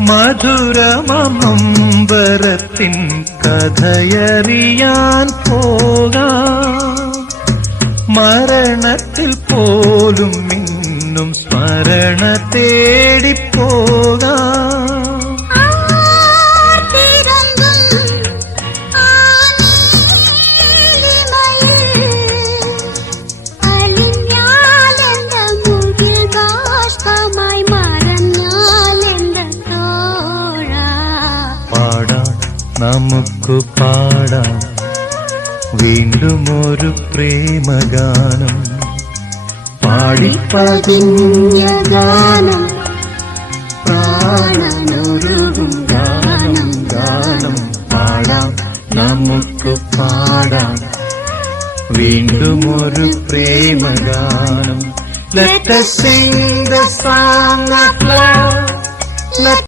മധുരമമ്പരത്തിൻ കഥയറിയാൻ പോകാം. മരണത്തിൽ പോലും ഇന്നും സ്മരണ തേടിപ്പോകാം. പാടാം, നമുക്ക് പാടാം വീണ്ടും ഒരു പ്രേമഗാനം. പാടിപ്പതിഞ്ഞ ഗാനം, പ്രാണനൊരുകും ഗാനം. ഗാനം പാടാം, നമുക്ക് പാടാം വീണ്ടും ഒരു പ്രേമഗാനം. Let us sing the song of love.